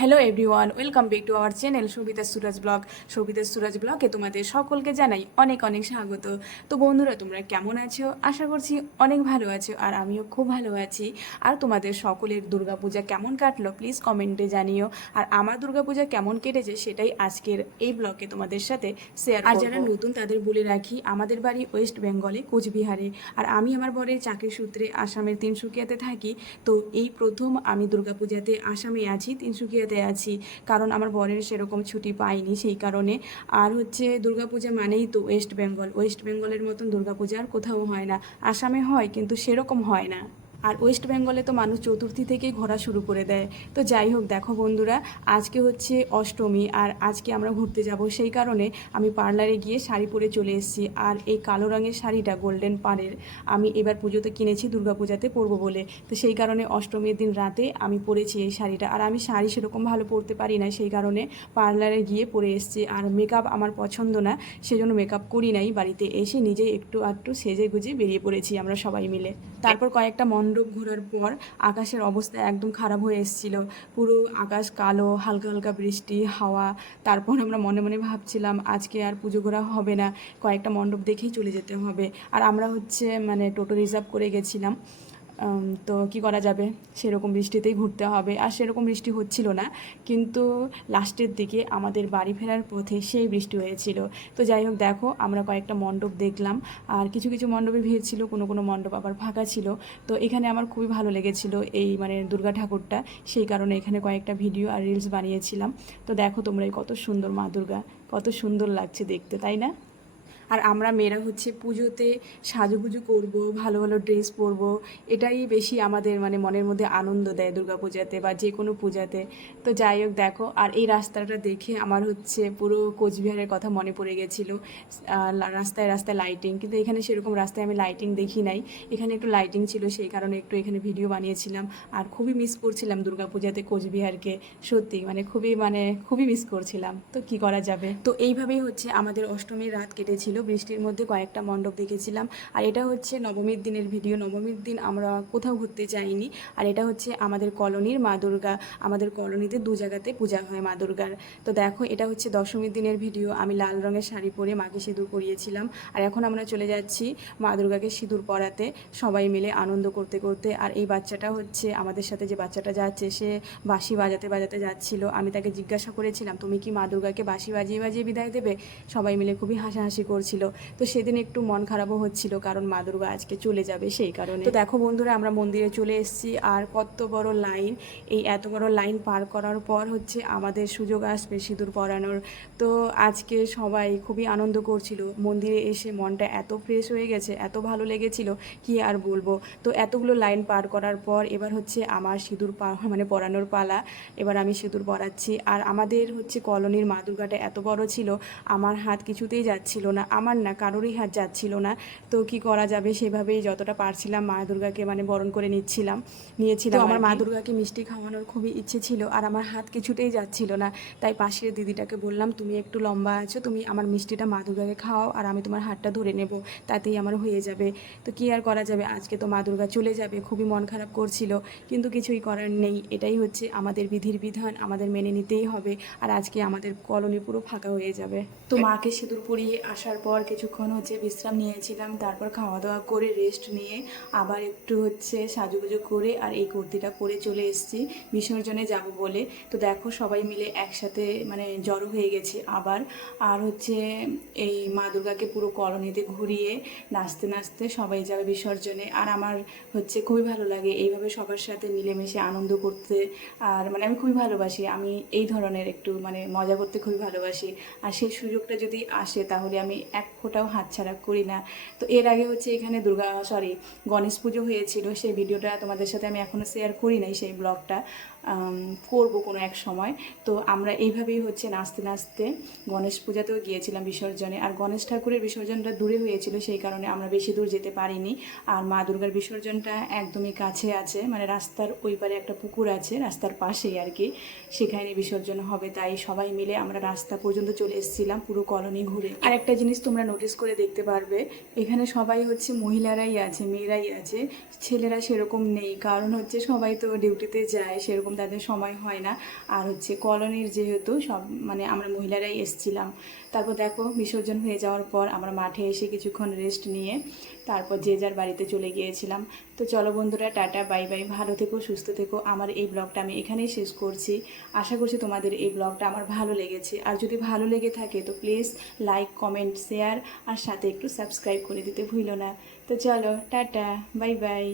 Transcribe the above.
Hello everyone, welcome back to our channel Sabita Suraj blog. Sabita Suraj ব্লগে তোমাদের সকলকে জানাই অনেক অনেক স্বাগত। তো বন্ধুরা, তোমরা কেমন আছো? আশা করছি অনেক ভালো আছো, আর আমিও খুব ভালো আছি। আর তোমাদের সকলের দুর্গাপূজা কেমন কাটলো প্লিজ কমেন্টে জানিও। আর আমার দুর্গাপূজা কেমন কেটেছে সেটাই আজকের এই ব্লগে তোমাদের সাথে শেয়ার করব। আর যারা নতুন তাদের বলে রাখি, আমাদের বাড়ি ওয়েস্ট বেঙ্গলে, কোচবিহারে। আর আমি আমার বরের চাকরি সূত্রে আসামের তিনসুকিয়াতে থাকি। তো এই প্রথম আমি দুর্গাপূজাতে আসামে আছি, তিনসুকিয়াতে আছি, কারণ আমার বরের সেরকম ছুটি পাইনি সেই কারণে। আর হচ্ছে দুর্গাপূজা মানেই তো ওয়েস্ট বেঙ্গল, ওয়েস্ট বেঙ্গলের মতন দুর্গাপূজা আর কোথাও হয় না। আসামে হয় কিন্তু সেরকম হয় না। আর ওয়েস্ট বেঙ্গলে তো মানুষ চতুর্থী থেকেই ঘোরা শুরু করে দেয়। তো যাই হোক, দেখো বন্ধুরা, আজকে হচ্ছে অষ্টমী, আর আজকে আমরা ঘুরতে যাব, সেই কারণে আমি পার্লারে গিয়ে শাড়ি পরে চলে এসেছি। আর এই কালো রঙের শাড়িটা গোল্ডেন পাড়ের আমি এবার পুজোতে কিনেছি, দুর্গাপূজাতে পরবো বলে। তো সেই কারণে অষ্টমীর দিন রাতে আমি পরেছি এই শাড়িটা। আর আমি শাড়ি সেরকম ভালো পরতে পারি না, সেই কারণে পার্লারে গিয়ে পরে এসেছি। আর মেকআপ আমার পছন্দ না, সেজন্য মেকআপ করি নাই, বাড়িতে এসে নিজে একটু আধটু সেজে গুজে বেরিয়ে পড়েছি আমরা সবাই মিলে। তারপর কয়েকটা মণ্ডপ ঘোরার পর আকাশের অবস্থা একদম খারাপ হয়ে এসেছিল, পুরো আকাশ কালো, হালকা হালকা বৃষ্টি, হাওয়া। তারপর আমরা মনে মনে ভাবছিলাম আজকে আর পুজো ঘোরা হবে না, কয়েকটা মণ্ডপ দেখেই চলে যেতে হবে। আর আমরা হচ্ছে মানে টোটো রিজার্ভ করে গেছিলাম। তো কি করা যাবে, সেরকম বৃষ্টিতেই ঘুরতে হবে। আর সেরকম বৃষ্টি হচ্ছিল না, কিন্তু লাস্টের দিকে আমাদের বাড়ি ফেরার পথে সেই বৃষ্টি হয়েছিল। তো যাই হোক, দেখো আমরা কয়েকটা মণ্ডপ দেখলাম, আর কিছু কিছু মণ্ডপে ভিড় ছিল, কোনো কোনো মণ্ডপ আবার ফাঁকা ছিল। তো এখানে আমার খুবই ভালো লেগেছিল এই মানে দুর্গা ঠাকুরটা, সেই কারণে এখানে কয়েকটা ভিডিও আর রিলস বানিয়েছিলাম। তো দেখো তোমরা, কত সুন্দর মা দুর্গা, কত সুন্দর লাগছে দেখতে, তাই না? আর আমরা মেয়েরা হচ্ছে পুজোতে সাজুগুজু করব, ভালো ভালো ড্রেস পরবো, এটাই বেশি আমাদের মানে মনের মধ্যে আনন্দ দেয় দুর্গাপূজাতে বা যে কোনো পূজাতে। তো যাই হোক, দেখো, আর এই রাস্তাটা দেখে আমার হচ্ছে পুরো কোচবিহারের কথা মনে পড়ে গেছিলো। রাস্তায় রাস্তায় লাইটিং, কিন্তু এখানে সেরকম রাস্তায় আমি লাইটিং দেখি নাই, এখানে একটু লাইটিং ছিল, সেই কারণে একটু এখানে ভিডিও বানিয়েছিলাম। আর খুবই মিস করছিলাম দুর্গাপূজাতে কোচবিহারকে, সত্যি খুবই মিস করছিলাম। তো কি করা যাবে, তো এইভাবেই হচ্ছে আমাদের অষ্টমীর রাত কেটেছিল, বৃষ্টির মধ্যে কয়েকটা মণ্ডপ দেখেছিলাম। আর এটা হচ্ছে নবমীর দিনের ভিডিও, নবমীর দিন আমরা কোথাও ঘুরতে যাইনি। আর এটা হচ্ছে আমাদের কলোনির মা দুর্গা, আমাদের কলোনিতে দু জায়গাতে পূজা হয় মা দুর্গার। তো দেখো, এটা হচ্ছে দশমীর দিনের ভিডিও, আমি লাল রঙের শাড়ি পরে মাকে সিঁদুর পরিয়েছিলাম। আর এখন আমরা চলে যাচ্ছি মা দুর্গাকে সিঁদুর পরাতে, সবাই মিলে আনন্দ করতে করতে। আর এই বাচ্চাটা হচ্ছে আমাদের সাথে, যে বাচ্চাটা যাচ্ছে সে বাঁশি বাজাতে বাজাতে যাচ্ছিল। আমি তাকে জিজ্ঞাসা করেছিলাম, তুমি কি মা দুর্গাকে বাঁশি বাজিয়ে বাজিয়ে বিদায় দেবে? সবাই মিলে খুবই হাসাহাসি করছিল। তো সেদিন একটু মন খারাপও হচ্ছিল, কারণ মা দুর্গা আজকে চলে যাবে সেই কারণে। তো দেখো বন্ধুরা, আমরা মন্দিরে চলে এসেছি, আর কত বড় লাইন! এই এত বড় লাইন পার করার পর হচ্ছে আমাদের সুযোগ আসবে সিঁদুর পরানোর। তো আজকে সবাই খুবই আনন্দ করছিল, মন্দিরে এসে মনটা এত ফ্রেশ হয়ে গেছে, এত ভালো লেগেছিল কি আর বলবো। তো এতগুলো লাইন পার করার পর এবার হচ্ছে আমার সিঁদুর পরানোর পালা। এবার আমি সিঁদুর পরাচ্ছি। আর আমাদের হচ্ছে কলোনির মা দুর্গাটা এত বড় ছিল, আমার হাত কিছুতেই যাচ্ছিল না, আমার না কারোরই হাত যাচ্ছিল না। তো কি করা যাবে, সেভাবেই যতটা পারছিলাম মা দুর্গাকে বরণ করে নিয়েছিলাম। আমার মা দুর্গাকে মিষ্টি খাওয়ানোর খুবই ইচ্ছে ছিল, আর আমার হাত কিছুতেই যাচ্ছিল না। তাই পাশের দিদিটাকে বললাম, তুমি একটু লম্বা আছো, তুমি আমার মিষ্টিটা মা দুর্গাকে খাওয়াও, আর আমি তোমার হাতটা ধরে নেব, তাতেই আমার হয়ে যাবে। তো কি আর করা যাবে, আজকে তো মা দুর্গা চলে যাবে, খুবই মন খারাপ করছিল, কিন্তু কিছুই করার নেই, এটাই হচ্ছে আমাদের বিধির বিধান, আমাদের মেনে নিতেই হবে। আর আজকে আমাদের কলোনি পুরো ফাঁকা হয়ে যাবে। তো মাকে সিঁদুর পরিয়ে আসার পর কিছুক্ষণ হচ্ছে বিশ্রাম নিয়েছিলাম, তারপর খাওয়া দাওয়া করে রেস্ট নিয়ে আবার একটু হচ্ছে সাজুগুজু করে আর এই কুর্তিটা পরে চলে এসেছি বিসর্জনে যাব বলে। তো দেখো, সবাই মিলে একসাথে জড়ো হয়ে গেছে আবার। আর হচ্ছে এই মা দুর্গাকে পুরো কলোনিতে ঘুরিয়ে নাচতে নাচতে সবাই যাবে বিসর্জনে। আর আমার হচ্ছে খুবই ভালো লাগে এইভাবে সবার সাথে মিলেমিশে আনন্দ করতে। আর আমি খুবই ভালোবাসি, আমি এই ধরনের একটু মজা করতে খুবই ভালোবাসি। আর সেই সুযোগটা যদি আসে তাহলে আমি এক ফোঁটাও হাতছাড়া করি না। তো এর আগে হচ্ছে এখানে গণেশ পুজো হয়েছিল, সেই ভিডিওটা তোমাদের সাথে আমি এখনও শেয়ার করি নাই, সেই ব্লগটা করবো কোনো এক সময়। তো আমরা এইভাবেই হচ্ছে নাচতে নাচতে গণেশ পূজাতেও গিয়েছিলাম বিসর্জনে। আর গণেশ ঠাকুরের বিসর্জনটা দূরে হয়েছিল, সেই কারণে আমরা বেশি দূর যেতে পারিনি। আর মা দুর্গার বিসর্জনটা একদমই কাছে আছে, রাস্তার ওই পারে একটা পুকুর আছে, রাস্তার পাশেই আর কি, সেখানে বিসর্জন হবে। তাই সবাই মিলে আমরা রাস্তা পর্যন্ত চলে এসেছিলাম পুরো কলোনি ঘুরে। আর একটা জিনিস তোমরা নোটিস করে দেখতে পারবে, এখানে সবাই হচ্ছে মহিলারাই আছে, মেয়েরাই আছে, ছেলেরা সেরকম নেই, কারণ হচ্ছে সবাই তো ডিউটিতে যায়, সেরকম সেরকম তাদের সময় হয় না। আর হচ্ছে কলোনির যেহেতু সব মানে আমরা মহিলারাই এসছিলাম। তারপর দেখো বিসর্জন হয়ে যাওয়ার পর আমরা মাঠে এসে কিছুক্ষণ রেস্ট নিয়ে তারপর যে যার বাড়িতে চলে গিয়েছিলাম। তো চলো বন্ধুরা, টাটা বাই বাই, ভালো থেকো সুস্থ থেকো। আমার এই ব্লগটা আমি এখানেই শেষ করছি। আশা করছি তোমাদের এই ব্লগটা আমার ভালো লেগেছে, আর যদি ভালো লেগে থাকে তো প্লিজ লাইক কমেন্ট শেয়ার আর সাথে একটু সাবস্ক্রাইব করে দিতে ভুলো না। তো চলো টাটা বাই বাই।